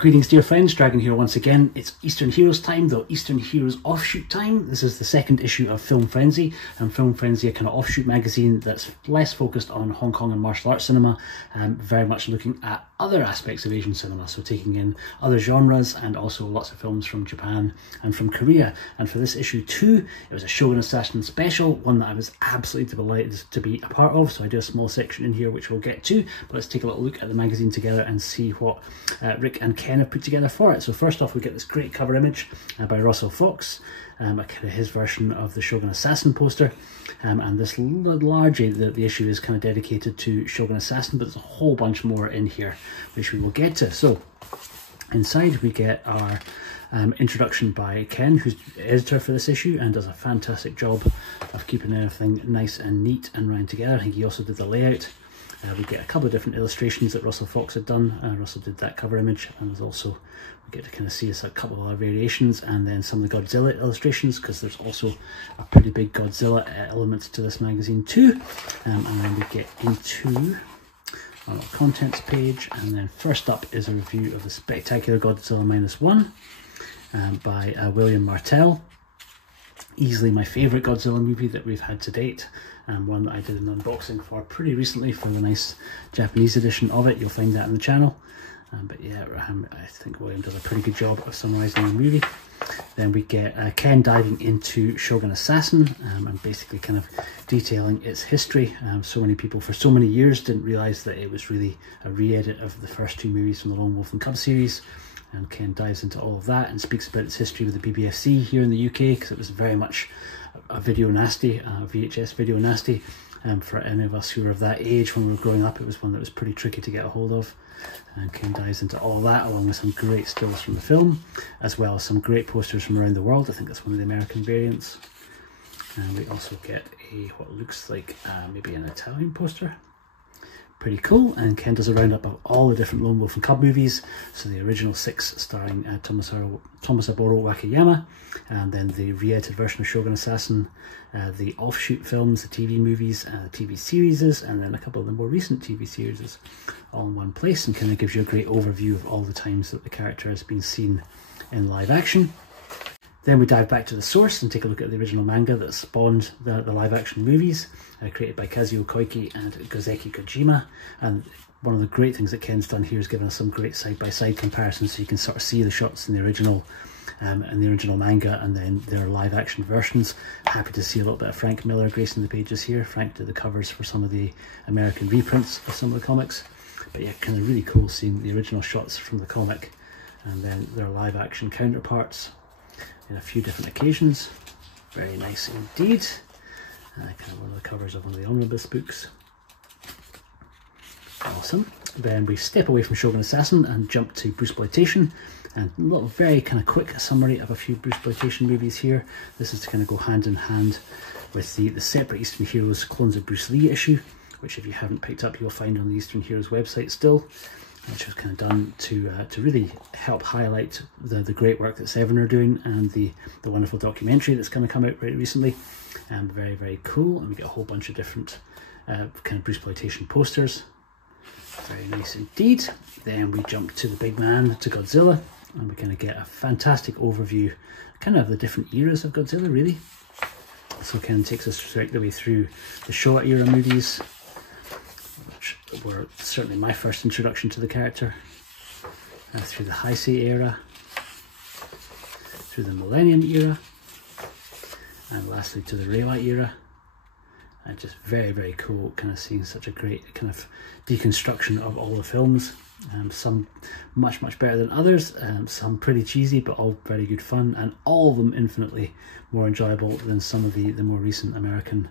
Greetings dear friends, Dragon here once again. It's Eastern Heroes time, though Eastern Heroes offshoot time. This is the second issue of Film Frenzy, and Film Frenzy, a kind of offshoot magazine that's less focused on Hong Kong and martial arts cinema, and very much looking at other aspects of Asian cinema, so taking in other genres and also lots of films from Japan and from Korea. And for this issue 2, it was a Shogun Assassin special, one that I was absolutely delighted to be a part of, so I do a small section in here which we'll get to, but let's take a little look at the magazine together and see what Rick and Ken have put together for it. So first off, we get this great cover image by Russell Fox, kind of his version of the Shogun Assassin poster, and this largely the issue is kind of dedicated to Shogun Assassin, but there's a whole bunch more in here which we will get to. So inside we get our introduction by Ken, who's the editor for this issue and does a fantastic job of keeping everything nice and neat and round together. I think he also did the layout. We get a couple of different illustrations that Russell Fox had done. Russell did that cover image, and there's also, we get to kind of see a couple of other variations, and then some of the Godzilla illustrations, because there's also a pretty big Godzilla element to this magazine too. And then we get into our contents page, and then first up is a review of the spectacular Godzilla -1 by William Martell. Easily my favourite Godzilla movie that we've had to date, and one that I did an unboxing for pretty recently for the nice Japanese edition of it. You'll find that on the channel. But yeah, I think William does a pretty good job of summarising the movie. Then we get Ken diving into Shogun Assassin and basically kind of detailing its history. So many people for so many years didn't realise that it was really a re-edit of the first two movies from the Lone Wolf and Cub series. And Ken dives into all of that and speaks about its history with the BBFC here in the UK, because it was very much a video nasty, VHS video nasty. For any of us who were of that age when we were growing up, it was one that was pretty tricky to get a hold of. And Ken dives into all that, along with some great stills from the film, as well as some great posters from around the world. I think that's one of the American variants. And we also get what looks like maybe an Italian poster. Pretty cool. And Ken does a roundup of all the different Lone Wolf and Cub movies, so the original 6 starring Tomosabu Wakayama, and then the re-edited version of Shogun Assassin, the offshoot films, the TV movies, the TV series, and then a couple of the more recent TV series all in one place, and kind of gives you a great overview of all the times that the character has been seen in live action. Then we dive back to the source and take a look at the original manga that spawned the live action movies, created by Kazuo Koike and Gozeki Kojima. And one of the great things that Ken's done here is given us some great side-by-side comparisons, so you can sort of see the shots in the original manga and then their live action versions. Happy to see a little bit of Frank Miller gracing the pages here. Frank did the covers for some of the American reprints of some of the comics. But yeah, kind of really cool seeing the original shots from the comic and then their live action counterparts in a few different occasions. Very nice indeed. Kind of one of the covers of one of the omnibus books. Awesome. Then we step away from Shogun Assassin and jump to Bruceploitation, and a little very kind of quick summary of a few Bruceploitation movies here. This is to kind of go hand in hand with the separate Eastern Heroes Clones of Bruce Lee issue, which if you haven't picked up you'll find on the Eastern Heroes website still, which was kind of done to really help highlight the great work that Seven are doing, and the wonderful documentary that's going to come out very recently. And very, very cool. And we get a whole bunch of different kind of Bruceploitation posters. Very nice indeed. Then we jump to the big man, to Godzilla, and we kind of get a fantastic overview kind of the different eras of Godzilla, really. So Ken takes us right the way through the Showa era movies, which were certainly my first introduction to the character, through the Heisei era, through the Millennium era, and lastly to the Reiwa era. And just very, very cool kind of seeing such a great kind of deconstruction of all the films. Some much, much better than others, some pretty cheesy, but all very good fun, and all of them infinitely more enjoyable than some of the more recent American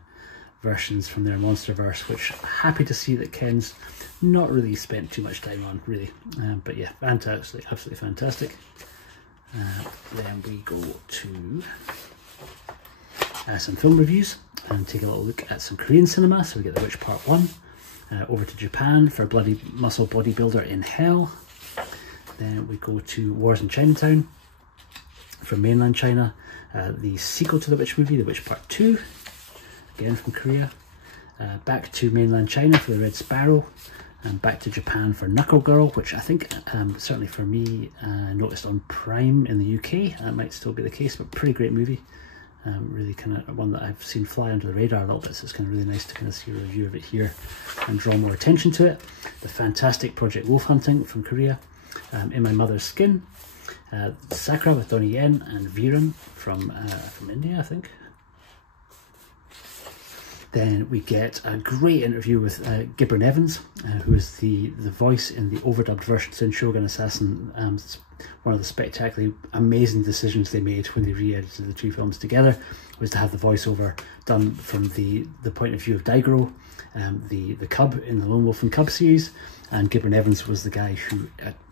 versions from their Monsterverse, which I'm happy to see that Ken's not really spent too much time on, really. But yeah, fantastic, absolutely fantastic. Then we go to some film reviews and take a little look at some Korean cinema. So we get The Witch Part 1, over to Japan for Bloody Muscle Bodybuilder in Hell. Then we go to Wars in Chinatown for mainland China, the sequel to The Witch movie, The Witch Part 2, again from Korea. Back to mainland China for The Red Sparrow, and back to Japan for Knuckle Girl, which I think, certainly for me, noticed on Prime in the UK. That might still be the case, but pretty great movie. Really kind of one that I've seen fly under the radar a little bit, so it's kind of really nice to kind of see a review of it here and draw more attention to it. The fantastic Project Wolf Hunting from Korea, In My Mother's Skin, Sakura with Donnie Yen and Viren from India, I think. Then we get a great interview with Gibran Evans, who is the voice in the overdubbed versions in Shogun Assassin. One of the spectacularly amazing decisions they made when they re-edited the two films together was to have the voiceover done from the point of view of Daigoro, the cub in the Lone Wolf and Cub series, and Gibran Evans was the guy who,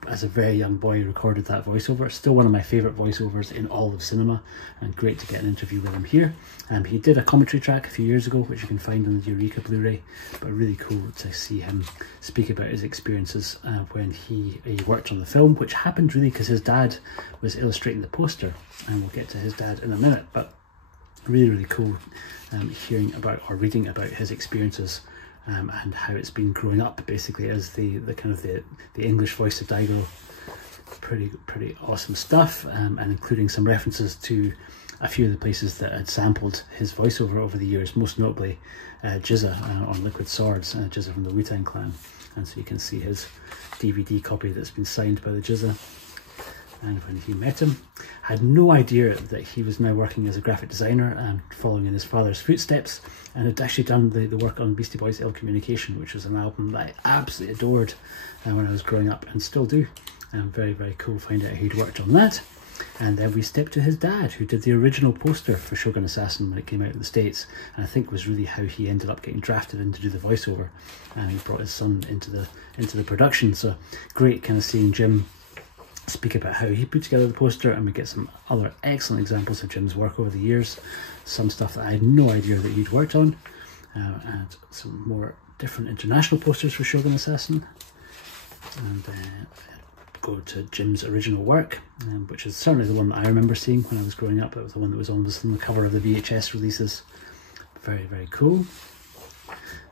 as a very young boy, recorded that voiceover. Still one of my favourite voiceovers in all of cinema, and great to get an interview with him here. He did a commentary track a few years ago, which you can find on the Eureka Blu-ray, but really cool to see him speak about his experiences when he worked on the film, which happened really because his dad was illustrating the poster, and we'll get to his dad in a minute, but really, really cool hearing about or reading about his experiences and how it's been growing up basically as the kind of the English voice of Daigo. Pretty awesome stuff, and including some references to a few of the places that had sampled his voiceover over the years, most notably Jizza on Liquid Swords, Jizza from the Wu-Tang Clan. And so you can see his DVD copy that's been signed by the Jizza. And when he met him, had no idea that he was now working as a graphic designer and following in his father's footsteps, and had actually done the work on Beastie Boys' Ill Communication, which was an album that I absolutely adored when I was growing up and still do. Very, very cool finding out he'd worked on that. And then we step to his dad, who did the original poster for Shogun Assassin when it came out in the States, and I think was really how he ended up getting drafted in to do the voiceover, and he brought his son into the production. So great kind of seeing Jim speak about how he put together the poster, and we get some other excellent examples of Jim's work over the years, some stuff that I had no idea that he'd worked on, and some more different international posters for Shogun Assassin. And go to Jim's original work, which is certainly the one that I remember seeing when I was growing up. It was the one that was almost on the cover of the VHS releases. Very, very cool.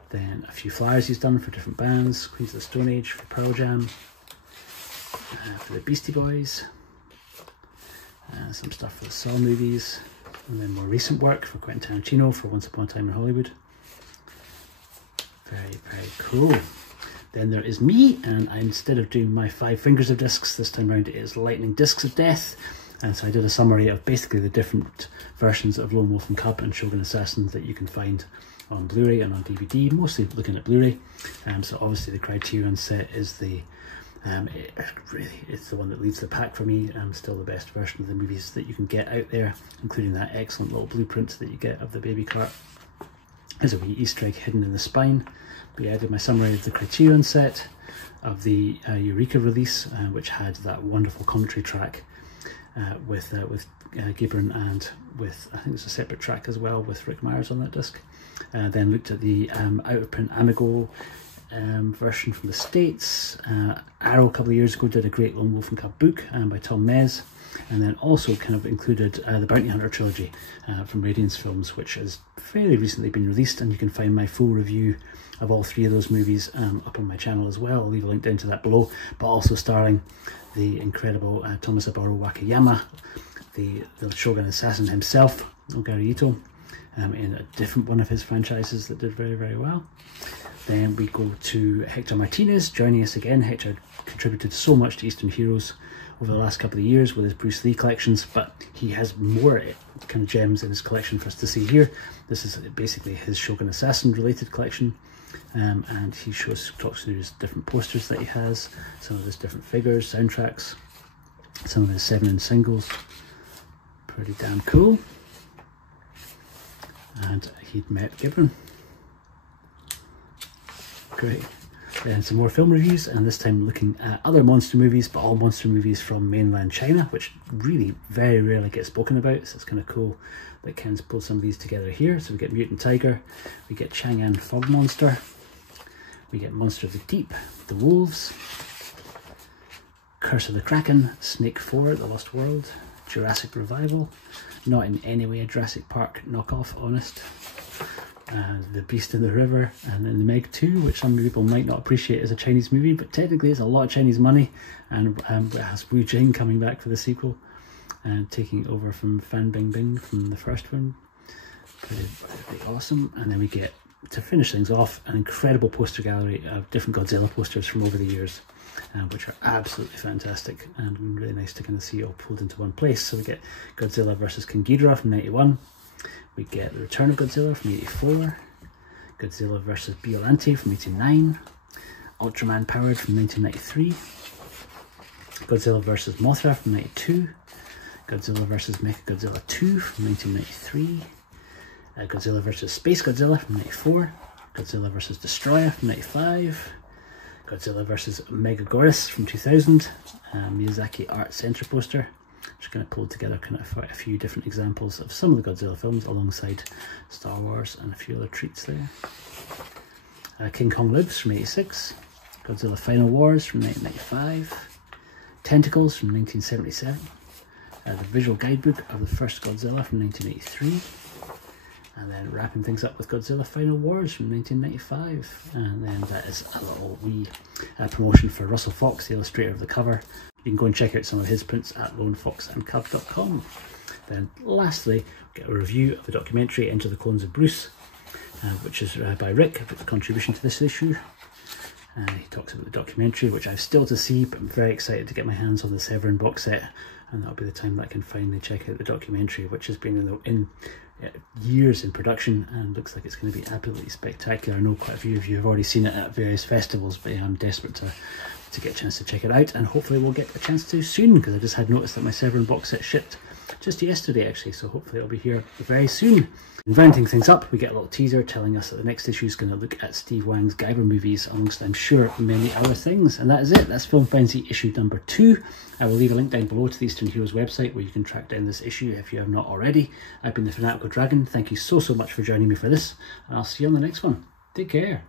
Then a few flyers he's done for different bands, Queens of the Stone Age for Pearl Jam, for the Beastie Boys, some stuff for the Saw movies, and then more recent work for Quentin Tarantino for Once Upon a Time in Hollywood. Very, very cool. Then there is me, and instead of doing my 5 fingers of discs, this time around it is Lightning Discs of Death. And so I did a summary of basically the different versions of Lone Wolf and Cub and Shogun Assassin that you can find on Blu-ray and on DVD, mostly looking at Blu-ray. So obviously the Criterion set is the it's the one that leads the pack for me, still the best version of the movies that you can get out there, including that excellent little blueprint that you get of the baby cart. There's a wee Easter egg hidden in the spine. But yeah, I did my summary of the Criterion set, of the Eureka release, which had that wonderful commentary track with Gibran, and with, I think there's a separate track as well with Rick Myers on that disc. Then looked at the out-of-print Amigo version from the States. Arrow a couple of years ago did a great Lone Wolf and Cub book by Tom Mez, and then also kind of included the Bounty Hunter trilogy from Radiance Films, which has fairly recently been released, and you can find my full review of all 3 of those movies up on my channel as well. I'll leave a link down to that below, but also starring the incredible Tomosabaru Wakayama, the Shogun Assassin himself, Ogari Ito, in a different one of his franchises that did very, very well. Then we go to Hector Martinez, joining us again. Hector contributed so much to Eastern Heroes over the last couple of years with his Bruce Lee collections, but he has more kind of gems in his collection for us to see here. This is basically his Shogun Assassin related collection, and he talks through his different posters that he has, some of his different figures, soundtracks, some of his 7-inch singles. Pretty damn cool. And he'd met Gibran. Great. Then some more film reviews, and this time looking at other monster movies, but all monster movies from mainland China, which really very rarely get spoken about, so it's kind of cool that Ken's pulled some of these together here. So we get Mutant Tiger, we get Chang'an Fog Monster, we get Monster of the Deep, The Wolves, Curse of the Kraken, Snake 4, The Lost World, Jurassic Revival, not in any way a Jurassic Park knockoff, honest. The Beast in the River, and then the Meg 2, which some people might not appreciate as a Chinese movie, but technically it's a lot of Chinese money, and it has Wu Jing coming back for the sequel and taking over from Fan Bingbing from the first one. Pretty awesome. And then we get, to finish things off, an incredible poster gallery of different Godzilla posters from over the years, which are absolutely fantastic and really nice to kind of see all pulled into one place. So we get Godzilla vs. King Ghidorah from 91, we get The Return of Godzilla from 84, Godzilla vs. Biollante from 89, Ultraman Powered from 1993, Godzilla vs. Mothra from 92, Godzilla vs. Mechagodzilla 2 from 1993, Godzilla vs. Space Godzilla from 94, Godzilla vs. Destroyer from 95, Godzilla vs. Megagoras from 2000, Miyazaki Art Center poster. Just kind of pulled together kind of a few different examples of some of the Godzilla films alongside Star Wars and a few other treats there. King Kong Lives from 86, Godzilla Final Wars from 1995, Tentacles from 1977, the visual guidebook of the first Godzilla from 1983, and then wrapping things up with Godzilla Final Wars from 1995. And then that is a little wee promotion for Russell Fox, the illustrator of the cover. You can go and check out some of his prints at lonefoxandcub.com. Then lastly, get a review of the documentary Enter the Clones of Bruce, which is by Rick, a contribution to this issue. He talks about the documentary, which I've still to see, but I'm very excited to get my hands on the Severin box set, and that'll be the time that I can finally check out the documentary, which has been in years in production and looks like it's going to be absolutely spectacular. I know quite a few of you have already seen it at various festivals, but I'm desperate to get a chance to check it out, and hopefully we'll get a chance to soon, because I just had noticed that my Severin box set shipped just yesterday actually, so hopefully it'll be here very soon. And rounding things up, we get a little teaser telling us that the next issue is going to look at Steve Wang's Guyver movies, amongst, I'm sure, many other things. And that is it. That's Film Frenzy issue number 2. I will leave a link down below to the Eastern Heroes website where you can track down this issue if you have not already. I've been the Fanatical Dragon. Thank you so much for joining me for this, and I'll see you on the next one. Take care.